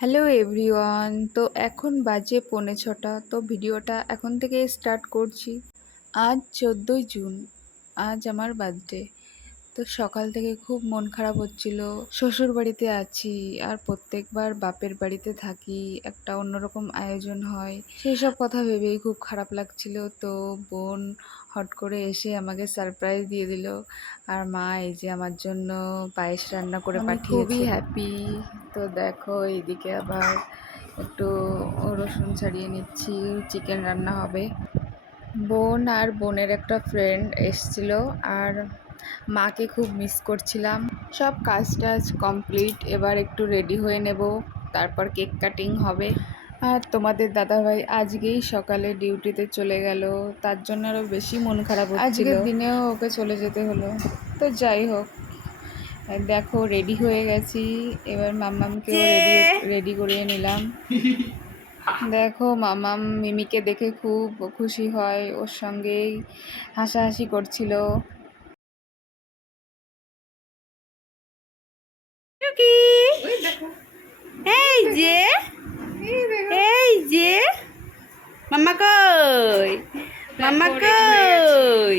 Hello everyone, তো এখন বাজে 6:45। তো ভিডিওটা এখন থেকে স্টার্ট করছি। আজ 14ই জুন, আজ আমার বার্থডে। তো সকাল থেকে খুব মন খারাপ হচ্ছিল। শ্বশুর বাড়িতে আছি আর প্রত্যেকবার বাপের বাড়িতে থাকি, একটা অন্যরকম আয়োজন হয়, সেই সব কথা ভেবেই খুব খারাপ লাগছিল। তো বোন হট করে এসে আমাকে সারপ্রাইজ দিয়ে দিল। আর মা এই যে আমার জন্য পায়েস রান্না করে পাঠিয়েছে, খুবই হ্যাপি। তো দেখো এইদিকে আবার একটু রসুন ছাড়িয়ে নিচ্ছি, চিকেন রান্না হবে। বোন আর বোনের একটা ফ্রেন্ড এসছিল, আর মাকে খুব মিস করছিলাম। সব কাজ টাজ কমপ্লিট, এবার একটু রেডি হয়ে নেব, তারপর কেক কাটিং হবে। আর তোমাদের দাদাভাই আজকেই সকালে ডিউটিতে চলে গেল, তার জন্য আরও বেশি মন খারাপ হচ্ছিল। আজকের দিনেও ওকে চলে যেতে হলো। তো যাই হোক, দেখো রেডি হয়ে গেছি, এবার মাম্মামকেও রেডি করিয়ে নিলাম। দেখো মামাম মিমিকে দেখে খুব খুশি হয়, ওর সঙ্গেই হাসাহাসি করছিল। এই যে এই যে মাম্মা কই, মাম্মা কই।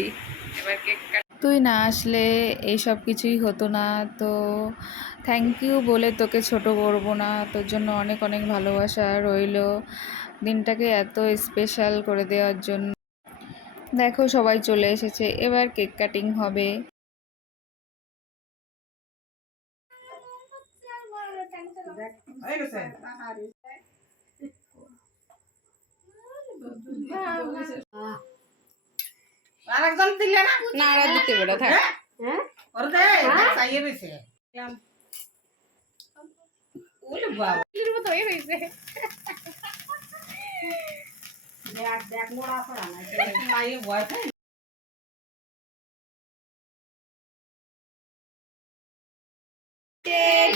তুই না আসলে এইসব কিছুই হতো না। তো থ্যাংক ইউ বলে তোকে ছোট করব না, তোর জন্য অনেক অনেক ভালোবাসা রইলো দিনটাকে এত স্পেশাল করে দেওয়ার জন্য। দেখো সবাই চলে এসেছে, এবার কেক কাটিং হবে। আরেকজন দিলে না, না আর দিতে বেড়া থাক। হ্যাঁ ওর দে চাইয়ে রইছে। ওলে বাবা এর মতো হয়ে রইছে। দেখ দেখ মোড়া পড়া না, মাইয়ে ভয় পায়।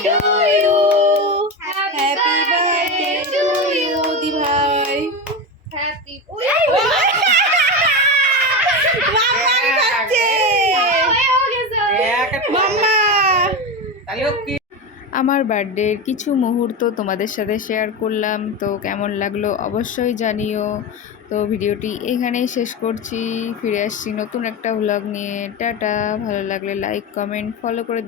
To you, happy birthday to you, দি ভাই। Happy মাম্মা আমার বার্থডের কিছু মুহূর্ত তোমাদের সাথে শেয়ার করলাম, তো কেমন লাগলো অবশ্যই জানিও। তো ভিডিওটি এখানেই শেষ করছি, ফিরে আসছি নতুন একটা ভ্লগ নিয়ে। টাটা, ভালো লাগলে লাইক কমেন্ট ফলো করে